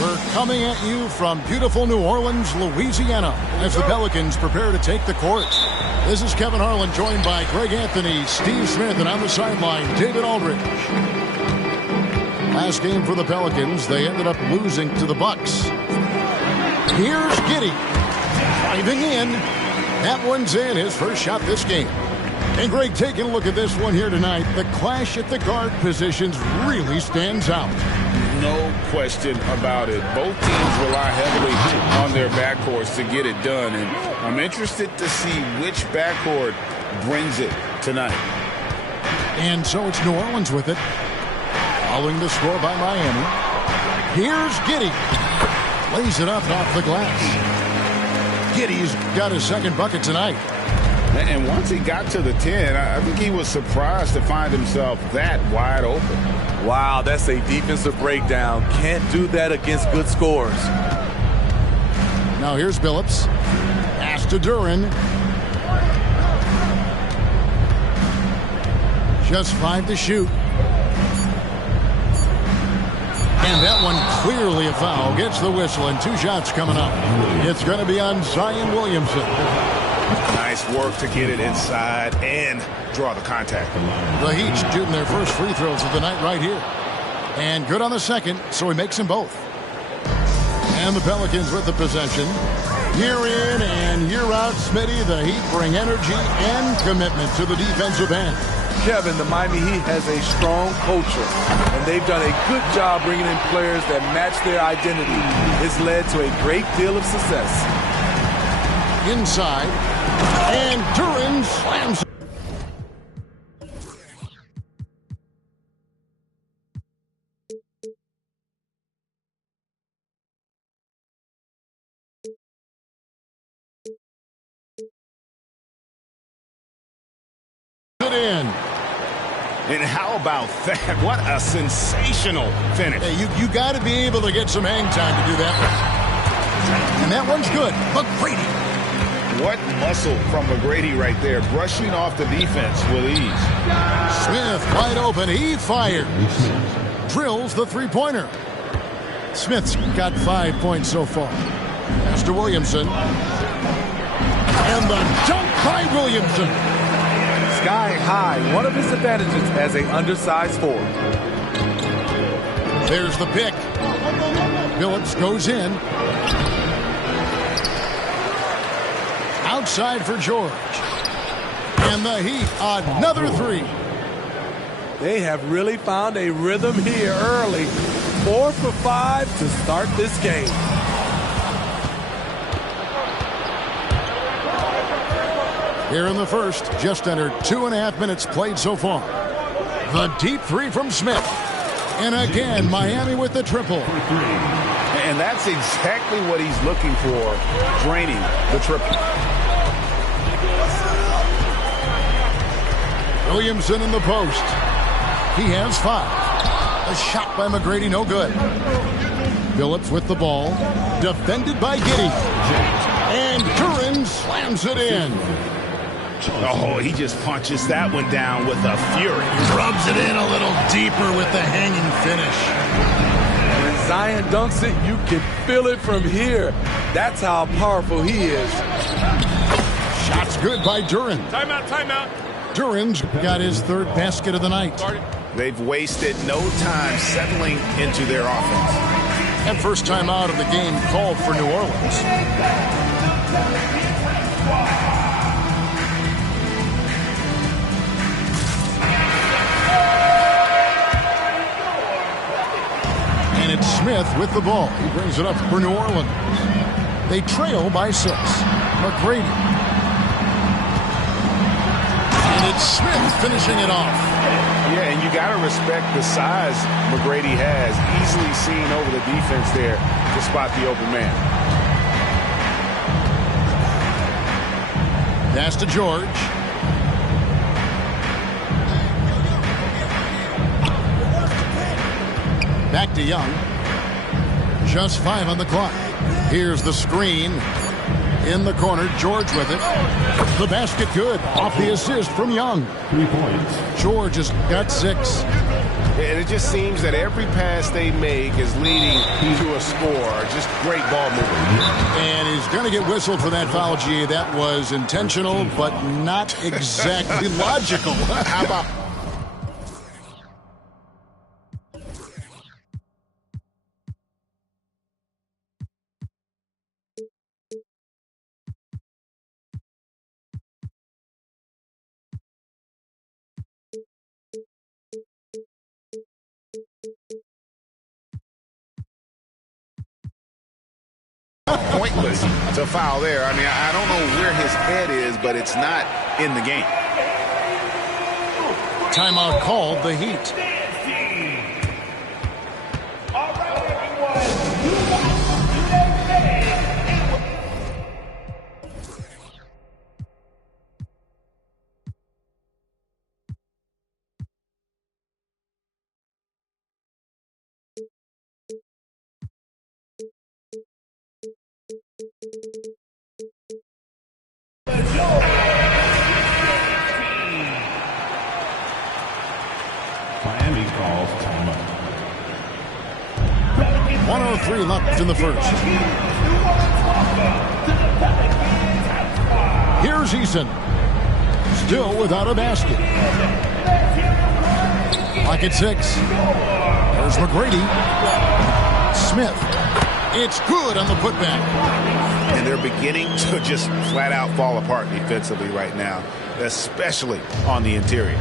We're coming at you from beautiful New Orleans, Louisiana, as the Pelicans prepare to take the court. This is Kevin Harlan, joined by Greg Anthony, Steve Smith, and on the sideline, David Aldridge. Last game for the Pelicans, they ended up losing to the Bucks. Here's Giddey, driving in. That one's in, his first shot this game. And Greg, taking a look at this one here tonight, the clash at the guard positions really stands out. No question about it. Both teams rely heavily on their backcourts to get it done, and I'm interested to see which backcourt brings it tonight. And so it's New Orleans with it, following the score by Miami. Here's Giddey. Lays it up off the glass. Giddey's got his second bucket tonight. And once he got to the 10, I think he was surprised to find himself that wide open. Wow, that's a defensive breakdown. Can't do that against good scores. Now here's Billups. Pass to Duren. Just 5 to shoot. And that one clearly a foul. Gets the whistle, and 2 shots coming up. It's going to be on Zion Williamson. Nice work to get it inside and draw the contact. The Heat shooting their first free throws of the night right here. And good on the second, so he makes them both. And the Pelicans with the possession. Year in and year out, Smitty, the Heat bring energy and commitment to the defensive end. Kevin, the Miami Heat has a strong culture, and they've done a good job bringing in players that match their identity. It's led to a great deal of success. Inside, and Duren slams in. And how about that? What a sensational finish. Hey, you got to be able to get some hang time to do that one. And that one's good. McGrady. What muscle from McGrady right there, brushing off the defense with ease. Smith wide open. He fires. Drills the three-pointer. Smith's got 5 points so far. Pass to Williamson. And the dunk by Williamson. Sky high, one of his advantages as an undersized forward. There's the pick. Phillips goes in. Outside for George. And the Heat, another three. They have really found a rhythm here early. 4 for 5 to start this game. Here in the first, just under 2.5 minutes played so far. The deep three from Smith. And again, Miami with the triple. And that's exactly what he's looking for, draining the triple. Williamson in the post. He has 5. A shot by McGrady, no good. Phillips with the ball. Defended by Giddey. And Duren slams it in. Oh, he just punches that one down with a fury. Rubs it in a little deeper with the hanging finish. When Zion dunks it, you can feel it from here. That's how powerful he is. Shots good by Duren. Timeout, timeout. Duren's got his 3rd basket of the night. They've wasted no time settling into their offense. And first time out of the game called for New Orleans. And it's Smith with the ball. He brings it up for New Orleans. They trail by 6. McGrady. And it's Smith finishing it off. Yeah, and you got to respect the size McGrady has. Easily seen over the defense there to spot the open man. Pass to George. Back to Young. Just 5 on the clock. Here's the screen. In the corner, George with it. The basket good. Off the assist from Young. 3 points. George has got 6. And it just seems that every pass they make is leading to a score. Just great ball movement. And he's going to get whistled for that foul, G. That was intentional, but not exactly logical. How about... pointless to foul there. I mean, I don't know where his head is, but it's not in the game. Timeout called, the Heat. Miami calls timeout. 103 left in the first. Here's Eason. Still without a basket. Pocket 6. There's McGrady. Smith. It's good on the putback. And they're beginning to just flat out fall apart defensively right now, especially on the interior.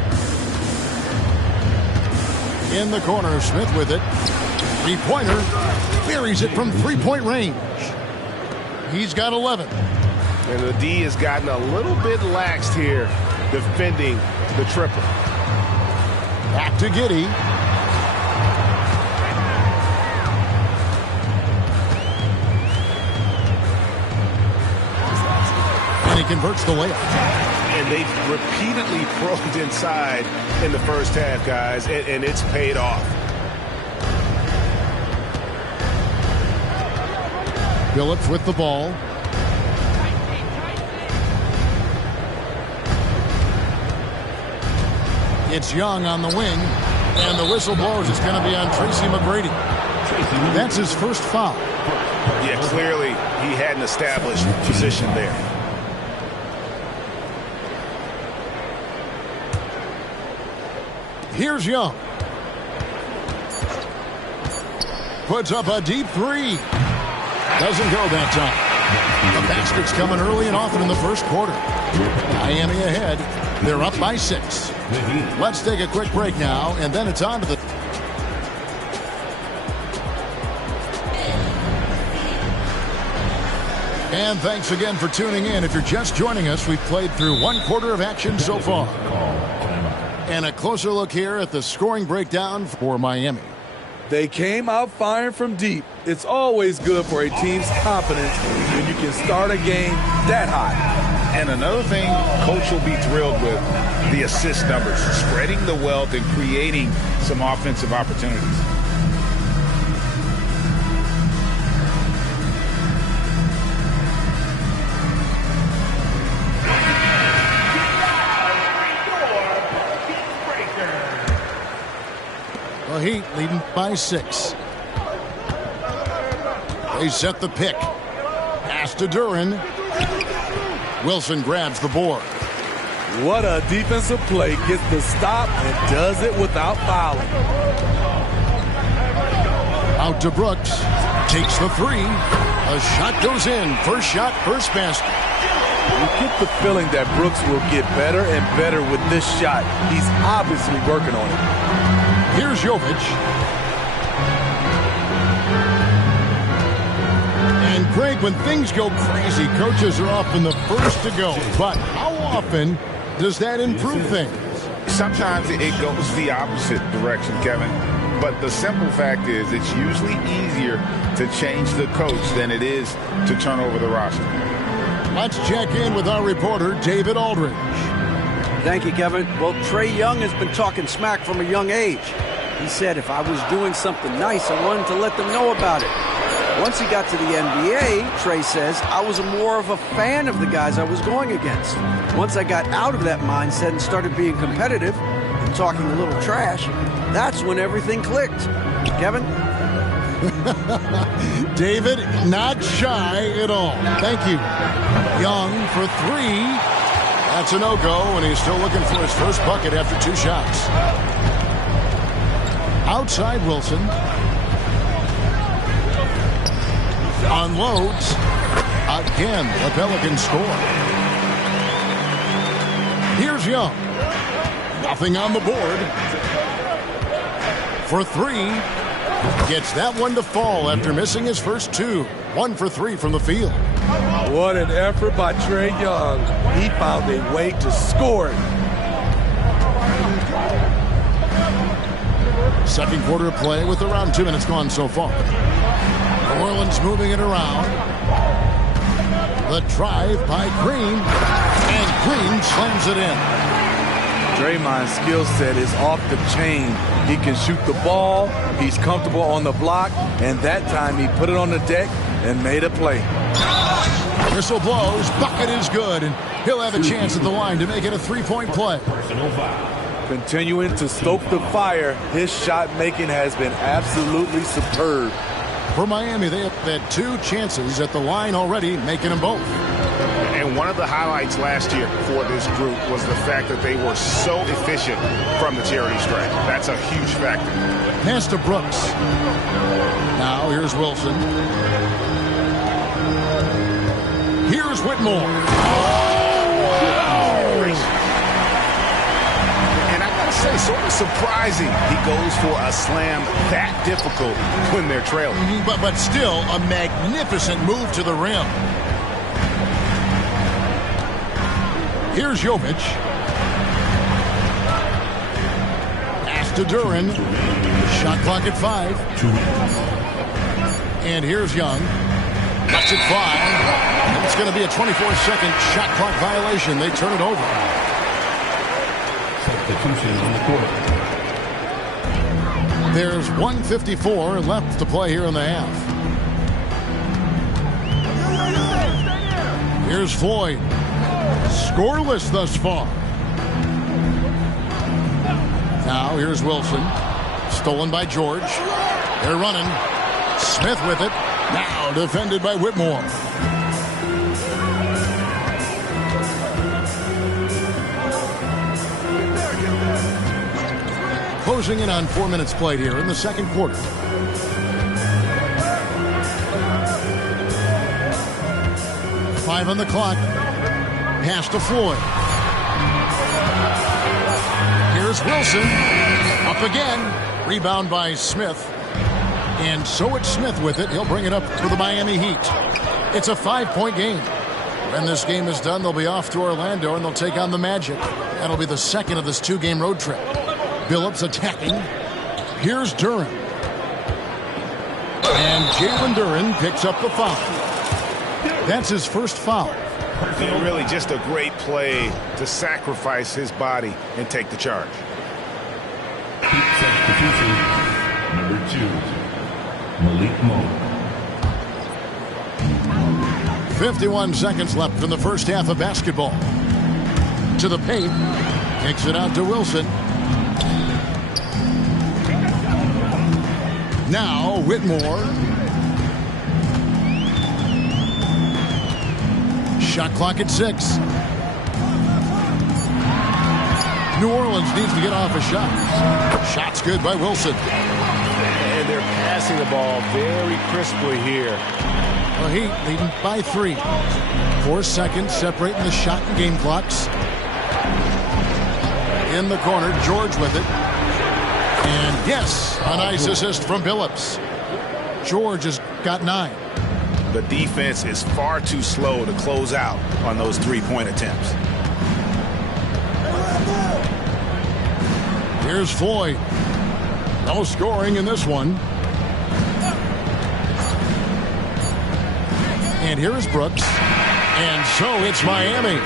In the corner, Smith with it. Three-pointer. Buries it from three-point range. He's got 11. And the D has gotten a little bit laxed here defending the triple. Back to Giddey. And he converts the layup. And they've repeatedly probed inside in the first half, guys, and it's paid off. Phillips with the ball. It's Young on the wing. And the whistle blows. It's going to be on Tracy McGrady. That's his first foul. Yeah, clearly he had an established position there. Here's Young. Puts up a deep three. Doesn't go that time. The basket's coming early and often in the first quarter. Miami ahead. They're up by 6. Let's take a quick break now, and then it's on to the... And thanks again for tuning in. If you're just joining us, we've played through one quarter of action so far. And a closer look here at the scoring breakdown for Miami. They came out firing from deep. It's always good for a team's confidence when you can start a game that hot. And another thing Coach will be thrilled with, the assist numbers, spreading the wealth and creating some offensive opportunities. The Heat leading by 6. They set the pick. Pass to Duren. Wilson grabs the board. What a defensive play. Gets the stop and does it without fouling. Out to Brooks. Takes the 3. A shot goes in. First shot, first basket. You get the feeling that Brooks will get better and better with this shot. He's obviously working on it. Here's Jovic. And Greg, when things go crazy, coaches are often the first to go. But how often does that improve things? Sometimes it goes the opposite direction, Kevin. But the simple fact is it's usually easier to change the coach than it is to turn over the roster. Let's check in with our reporter, David Aldridge. Thank you, Kevin. Well, Trae Young has been talking smack from a young age. He said if I was doing something nice, I wanted to let them know about it. Once he got to the NBA, Trae says, I was more of a fan of the guys I was going against. Once I got out of that mindset and started being competitive and talking a little trash, that's when everything clicked. Kevin? David, not shy at all. Thank you. Young for 3. That's a no-go, and he's still looking for his first bucket after 2 shots. Outside Wilson. Unloads. Again, the Pelicans score. Here's Young. Nothing on the board. For 3. Gets that one to fall after missing his first 2. 1 for 3 from the field. What an effort by Trae Young. He found a way to score it. Second quarter of play with around 2 minutes gone so far. New Orleans moving it around. The drive by Green. And Green slams it in. Draymond's skill set is off the chain. He can shoot the ball. He's comfortable on the block. And that time he put it on the deck and made a play. Whistle blows. Bucket is good. And he'll have a chance at the line to make it a 3-point play. Continuing to stoke the fire, his shot making has been absolutely superb. For Miami, they have had 2 chances at the line already, making them both. And one of the highlights last year for this group was the fact that they were so efficient from the charity stripe. That's a huge factor. Pass to Brooks. Now here's Wilson. Here's Whitmore. Say, sort of surprising he goes for a slam that difficult when they're trailing. But still a magnificent move to the rim. Here's Jovic. Pass to Duren. Shot clock at 5. And here's Young. Lets it fly. And it's going to be a 24-second shot clock violation. They turn it over. Substitution on the court. There's 1:54 left to play here in the half. Here's Floyd. Scoreless thus far. Now here's Wilson. Stolen by George. They're running. Smith with it. Now defended by Whitmore. Closing in on 4 minutes played here in the second quarter. Five on the clock. Pass to Floyd. Here's Wilson. Up again. Rebound by Smith. And so it's Smith with it. He'll bring it up for the Miami Heat. It's a 5-point game. When this game is done, they'll be off to Orlando and they'll take on the Magic. That'll be the second of this 2-game road trip. Billups attacking. Here's Duren. And Jalen Duren picks up the foul. That's his first foul. And really just a great play to sacrifice his body and take the charge. Substitution number 2, Malik Monk. 51 seconds left in the first half of basketball. To the paint. Kicks it out to Wilson. Now Whitmore. Shot clock at 6. New Orleans needs to get off a shot. Shot's good by Wilson. And they're passing the ball very crisply here. The Heat leading by 3. 4 seconds separating the shot and game clocks. In the corner, George with it. And yes, a nice assist from Billups. George has got 9. The defense is far too slow to close out on those three-point attempts. Here's Floyd. No scoring in this one. And here's Brooks. And so it's Miami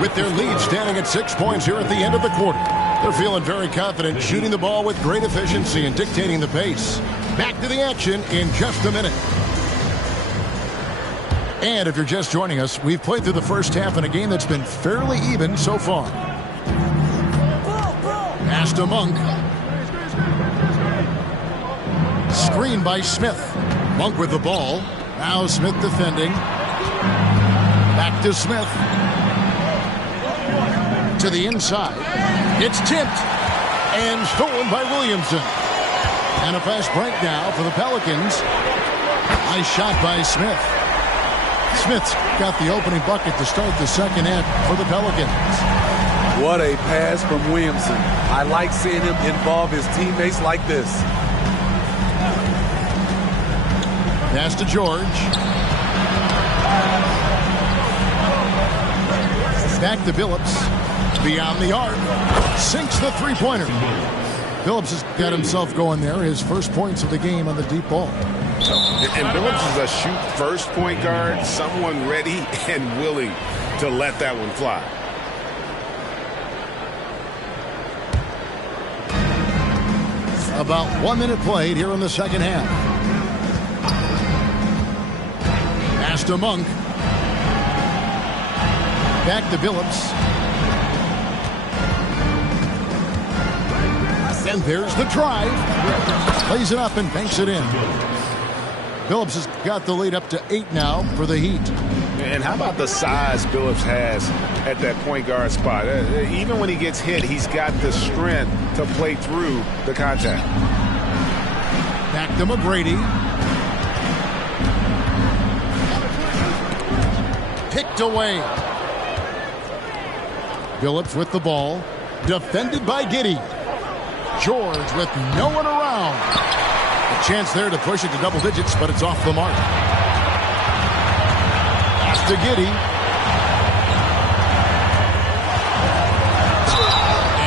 with their lead standing at 6 points here at the end of the quarter. They're feeling very confident, shooting the ball with great efficiency and dictating the pace. Back to the action in just a minute. And if you're just joining us, we've played through the first half in a game that's been fairly even so far. Pass to Monk. Screen by Smith. Monk with the ball. Now Smith defending. Back to Smith. To the inside. It's tipped. And stolen by Williamson. And a fast break now for the Pelicans. Nice shot by Smith. Smith's got the opening bucket to start the second half for the Pelicans. What a pass from Williamson. I like seeing him involve his teammates like this. Pass to George. Back to Billups. Beyond the arc. Sinks the three-pointer. Billups has got himself going there. His first points of the game on the deep ball. And Billups is a shoot-first point guard, someone ready and willing to let that one fly. About 1 minute played here in the second half. Pass to Monk. Back to Billups. And there's the drive. Plays it up and banks it in. Billups has got the lead up to 8 now for the Heat. And how about the size Billups has at that point guard spot? Even when he gets hit, he's got the strength to play through the contact. Back to McGrady. Picked away. Billups with the ball. Defended by Giddey. George with no one around. A chance there to push it to double digits, but it's off the mark. Pass to Giddey.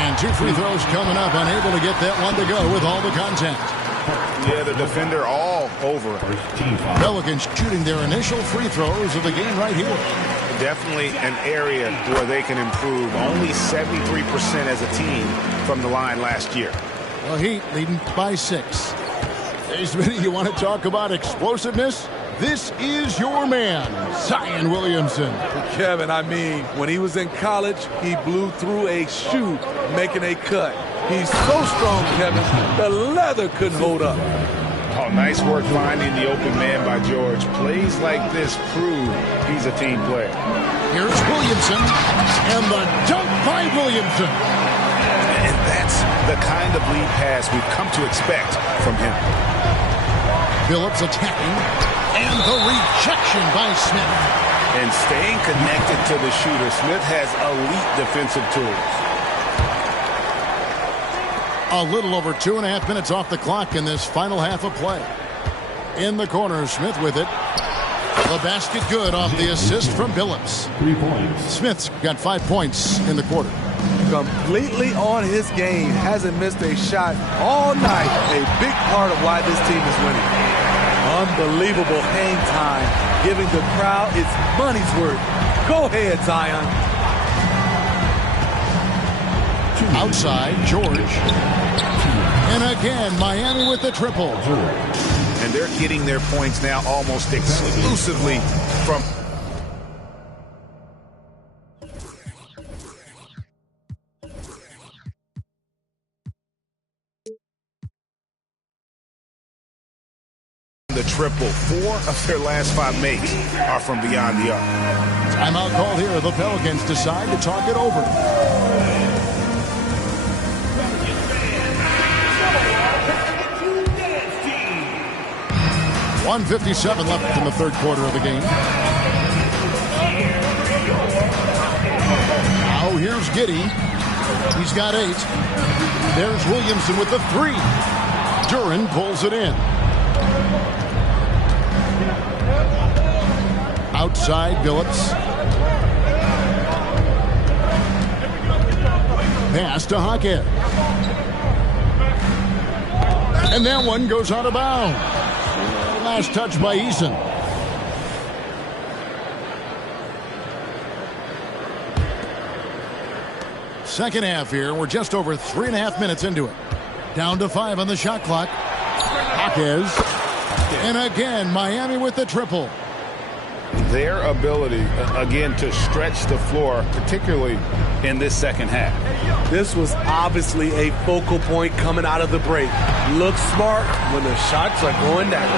And 2 free throws coming up, unable to get that one to go with all the contact. Yeah, the defender all over it. First team foul. Pelicans shooting their initial free throws of the game right here. Definitely an area where they can improve. Only 73% as a team from the line last year. The Heat leading by 6. Hey, Smitty, you want to talk about explosiveness? This is your man, Zion Williamson. Kevin, I mean, when he was in college, he blew through a shoe making a cut. He's so strong, Kevin, the leather couldn't hold up. Oh, nice work finding the open man by George. Plays like this prove he's a team player. Here's Williamson, and the dunk by Williamson. And that's the kind of lead pass we've come to expect from him. Phillips attacking, and the rejection by Smith. And staying connected to the shooter, Smith has elite defensive tools. A little over 2.5 minutes off the clock in this final half of play. In the corner, Smith with it. The basket good off the assist from Phillips. 3 points. Smith's got 5 points in the quarter. Completely on his game, hasn't missed a shot all night. A big part of why this team is winning. Unbelievable hang time, giving the crowd its money's worth. Go ahead, Zion. Outside, George. And again, Miami with the triple. And they're getting their points now almost exclusively from the triple. 4 of their last 5 makes are from beyond the arc. Timeout call here. The Pelicans decide to talk it over. 1:57 left in the third quarter of the game. Now here's Giddey. He's got 8. There's Williamson with the 3. Duren pulls it in. Outside, Phillips. Pass to Hackett. And that one goes out of bounds. Last touch by Eason. Second half here. We're just over 3.5 minutes into it. Down to 5 on the shot clock. Jaquez. And again, Miami with the triple. Their ability, again, to stretch the floor, particularly in this second half. This was obviously a focal point coming out of the break. Looks smart when the shots are going down.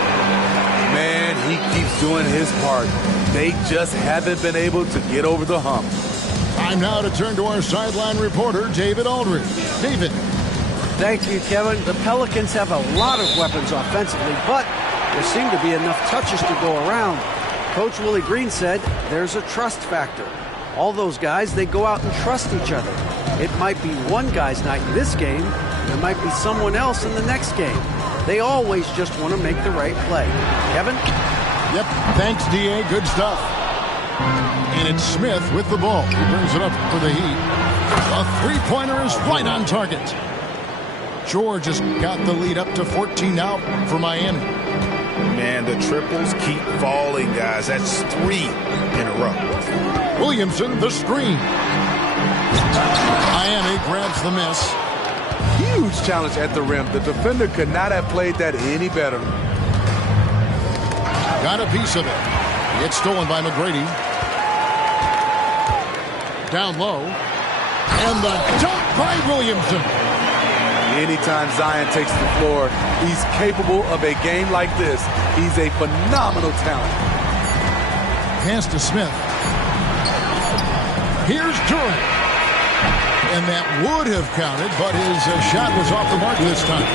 Man, he keeps doing his part. They just haven't been able to get over the hump. Time now to turn to our sideline reporter, David Aldridge. David. Thank you, Kevin. The Pelicans have a lot of weapons offensively, but there seem to be enough touches to go around. Coach Willie Green said there's a trust factor. All those guys, they go out and trust each other. It might be one guy's night in this game, and it might be someone else in the next game. They always just want to make the right play. Kevin? Yep, thanks, D.A. Good stuff. And it's Smith with the ball. He brings it up for the Heat. A three-pointer is right on target. George has got the lead up to 14 now for Miami. Man, the triples keep falling, guys. That's 3 in a row. Williamson, the screen. Miami grabs the miss. Huge challenge at the rim. The defender could not have played that any better. Got a piece of it. It's stolen by McGrady. Down low. And the dunk by Williamson. Anytime Zion takes the floor, he's capable of a game like this. He's a phenomenal talent. Pass to Smith. Here's Duren. And that would have counted, but his shot was off the mark this time.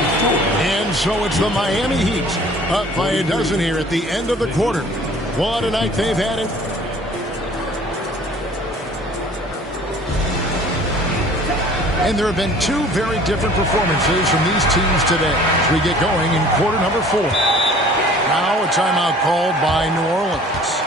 And so it's the Miami Heat up by a dozen here at the end of the quarter. What a night they've had it. And there have been 2 very different performances from these teams today as we get going in quarter number 4. Now a timeout called by New Orleans.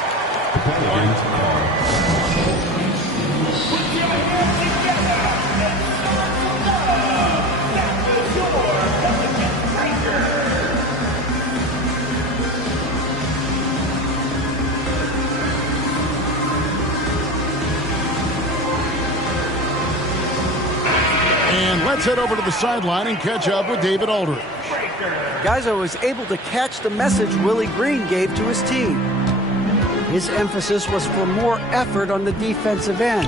And let's head over to the sideline and catch up with David Aldridge. Guys, I was able to catch the message Willie Green gave to his team. His emphasis was for more effort on the defensive end.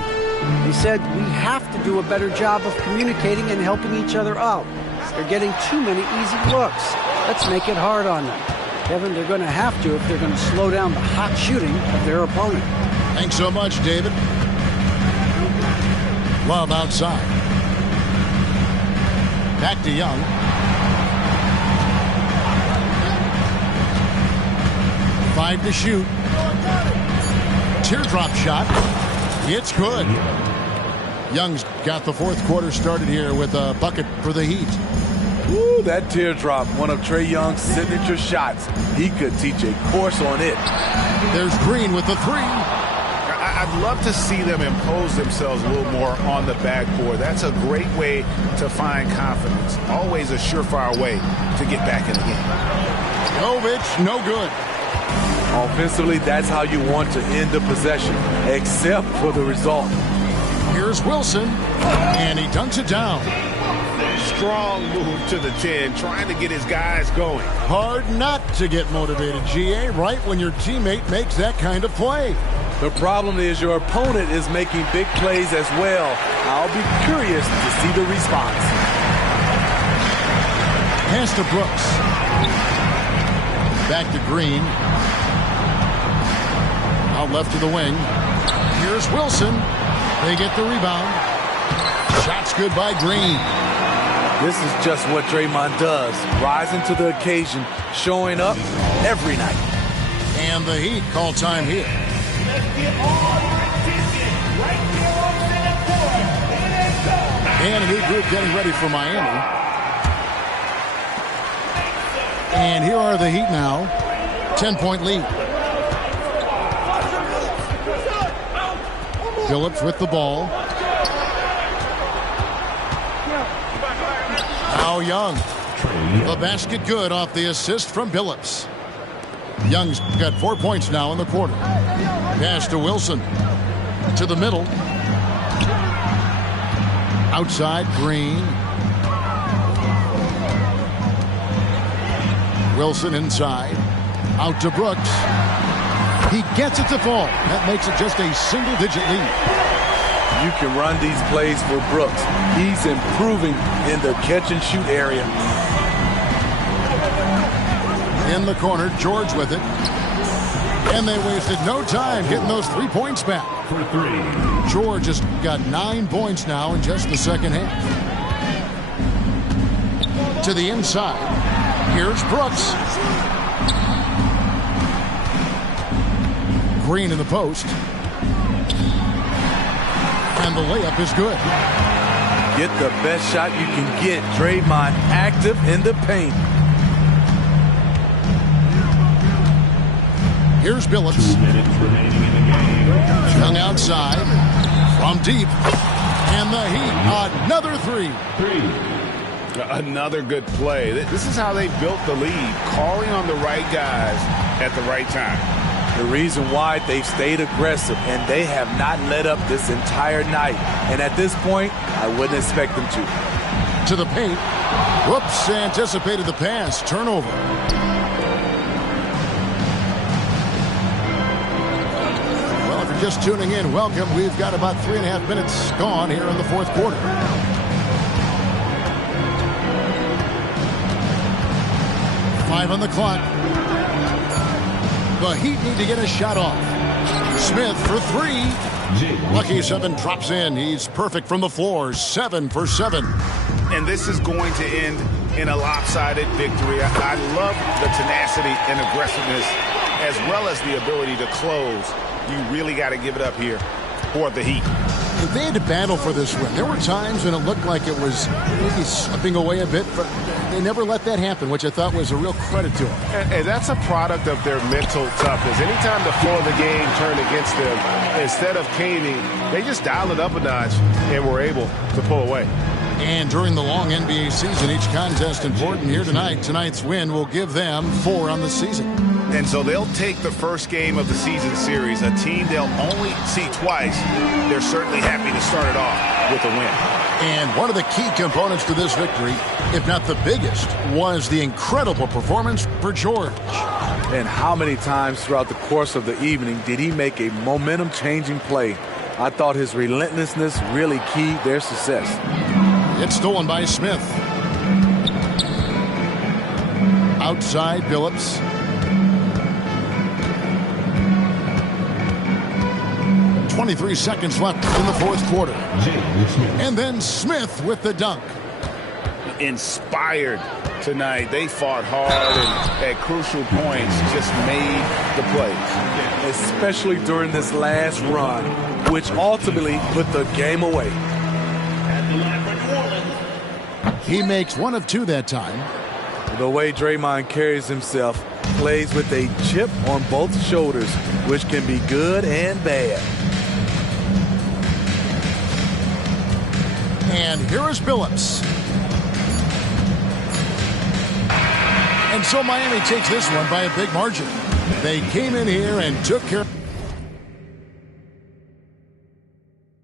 He said, we have to do a better job of communicating and helping each other out. They're getting too many easy looks. Let's make it hard on them. Kevin, they're going to have to if they're going to slow down the hot shooting of their opponent. Thanks so much, David. Love outside. Back to Young. Five to shoot. Teardrop shot. It's good. Young's got the fourth quarter started here with a bucket for the Heat. Ooh, that teardrop, one of Trae Young's signature shots. He could teach a course on it. There's Green with the three. I'd love to see them impose themselves a little more on the backboard. That's a great way to find confidence. Always a surefire way to get back in the game. Jovic, no good. Offensively, that's how you want to end the possession, except for the result. Here's Wilson, and he dunks it down. Strong move to the 10, trying to get his guys going. Hard not to get motivated, GA, right when your teammate makes that kind of play. The problem is your opponent is making big plays as well. I'll be curious to see the response. Pass to Brooks. Back to Green. Out left to the wing. Here's Wilson. They get the rebound. Shot's good by Green. This is just what Draymond does. Rising to the occasion, showing up every night. And the Heat call time here. And a new group getting ready for Miami. And here are the Heat now. 10-point lead. Phillips with the ball. Now Young. The basket good off the assist from Billups. Young's got 4 points now in the quarter. Pass to Wilson. To the middle. Outside, Green. Wilson inside. Out to Brooks. He gets it to fall. That makes it just a single-digit lead. You can run these plays for Brooks. He's improving in the catch-and-shoot area. In the corner, George with it. And they wasted no time getting those 3 points back. For three. George has got 9 points now in just the second half. To the inside. Here's Brooks. Green in the post. And the layup is good. Get the best shot you can get. Draymond active in the paint. Here's Billups. 2 minutes remaining in the game. Young outside. From deep. And the Heat, another three. Another good play. This is how they built the lead. Calling on the right guys at the right time. The reason why they've stayed aggressive, and they have not let up this entire night. And at this point, I wouldn't expect them to. To the paint. Whoops, anticipated the pass. Turnover. Well, if you're just tuning in, welcome. We've got about 3.5 minutes gone here in the fourth quarter. Five on the clock. The Heat need to get a shot off. Smith for three. Lucky 7 drops in. He's perfect from the floor. 7 for 7. And this is going to end in a lopsided victory. I love the tenacity and aggressiveness as well as the ability to close. You really got to give it up here for the Heat. They had to battle for this win. There were times when it looked like it was maybe slipping away a bit, but they never let that happen, which I thought was a real credit to them. And that's a product of their mental toughness. Anytime the flow of the game turned against them, instead of caving, they just dialed it up a notch and were able to pull away. And during the long NBA season, each contest important here tonight. Tonight's win will give them 4 on the season. And so they'll take the first game of the season series, a team they'll only see twice. They're certainly happy to start it off with a win. And one of the key components to this victory, if not the biggest, was the incredible performance for George. And how many times throughout the course of the evening did he make a momentum-changing play? I thought his relentlessness really keyed their success. It's stolen by Smith. Outside Billups. .23 seconds left in the fourth quarter. And then Smith with the dunk. Inspired tonight. They fought hard and at crucial points just made the plays. Especially during this last run, which ultimately put the game away. He makes one of two that time. The way Draymond carries himself, plays with a chip on both shoulders, which can be good and bad. And here is Billups. And so Miami takes this one by a big margin. They came in here and took care.